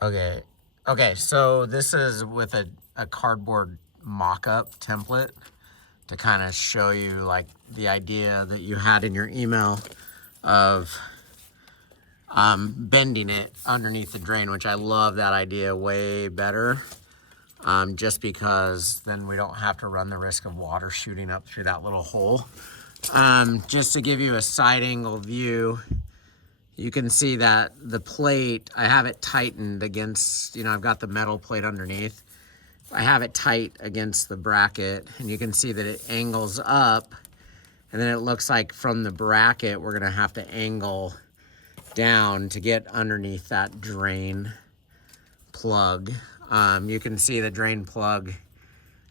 Okay. Okay, so this is with a cardboard mock-up template to kind of show you like the idea that you had in your email of bending it underneath the drain, which I love that idea way better. Just because then we don't have to run the risk of water shooting up through that little hole. Just to give you a side angle view, you can see that the plate, I have it tightened against, I've got the metal plate underneath. I have it tight against the bracket, and you can see that it angles up, and then it looks like from the bracket, we're gonna have to angle down to get underneath that drain plug. You can see the drain plug,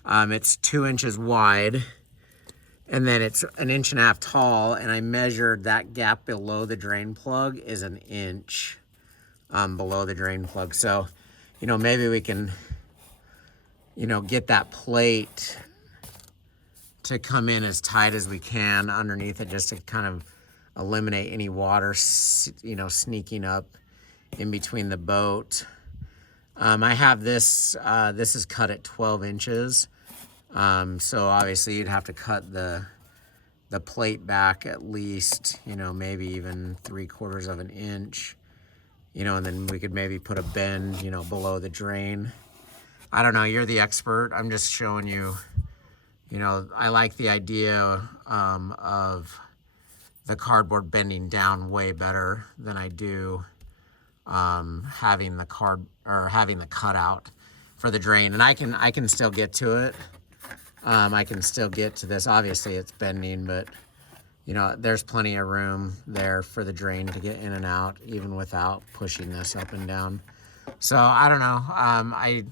it's 2 inches wide, and then it's 1.5 inches tall, and I measured that gap below the drain plug is 1 inch below the drain plug. So, maybe we can, get that plate to come in as tight as we can underneath it, just to kind of eliminate any water, sneaking up in between the boat. I have this, this is cut at 12 inches. So obviously you'd have to cut the plate back at least, maybe even 3/4 of an inch, and then we could maybe put a bend, below the drain. I don't know, you're the expert. I'm just showing you, I like the idea of the cardboard bending down way better than I do having the cutout for the drain. And I can still get to it. I can still get to this. Obviously it's bending, but there's plenty of room there for the drain to get in and out even without pushing this up and down. So I don't know.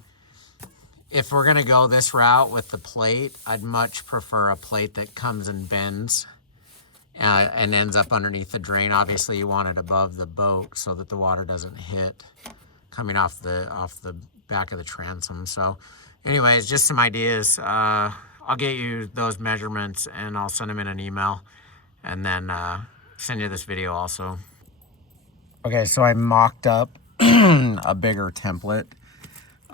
If we're gonna go this route with the plate, I'd much prefer a plate that comes and bends and ends up underneath the drain. Obviously you want it above the boat so that the water doesn't hit coming off the back of the transom. So anyways, just some ideas. I'll get you those measurements and I'll send them in an email, and then send you this video also. Okay, so I mocked up a bigger template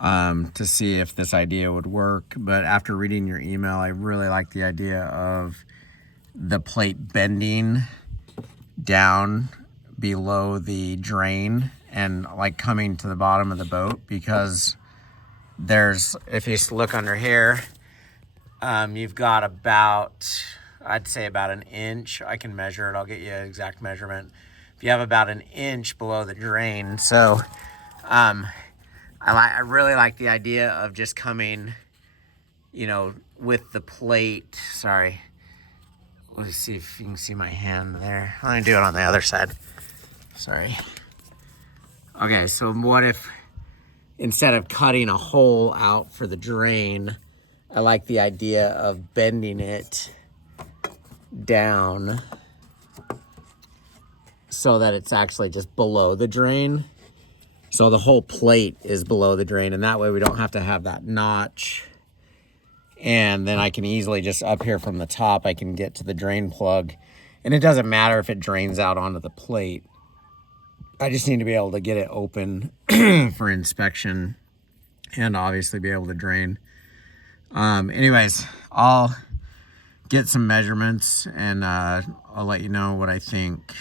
to see if this idea would work. But after reading your email, I really like the idea of the plate bending down below the drain and like coming to the bottom of the boat, because if you look under here, you've got about, I'd say about 1 inch. I can measure it. I'll get you an exact measurement. If you have about 1 inch below the drain. So I really like the idea of just coming, with the plate. Sorry. Let's see if you can see my hand there. I'm gonna do it on the other side. Sorry. Okay, so what if instead of cutting a hole out for the drain, I like the idea of bending it down so that it's actually just below the drain. So the whole plate is below the drain, and that way we don't have to have that notch. And then I can easily just up here from the top, I can get to the drain plug. And it doesn't matter if it drains out onto the plate. I just need to be able to get it open for inspection and obviously be able to drain. Anyways, I'll get some measurements and I'll let you know what I think.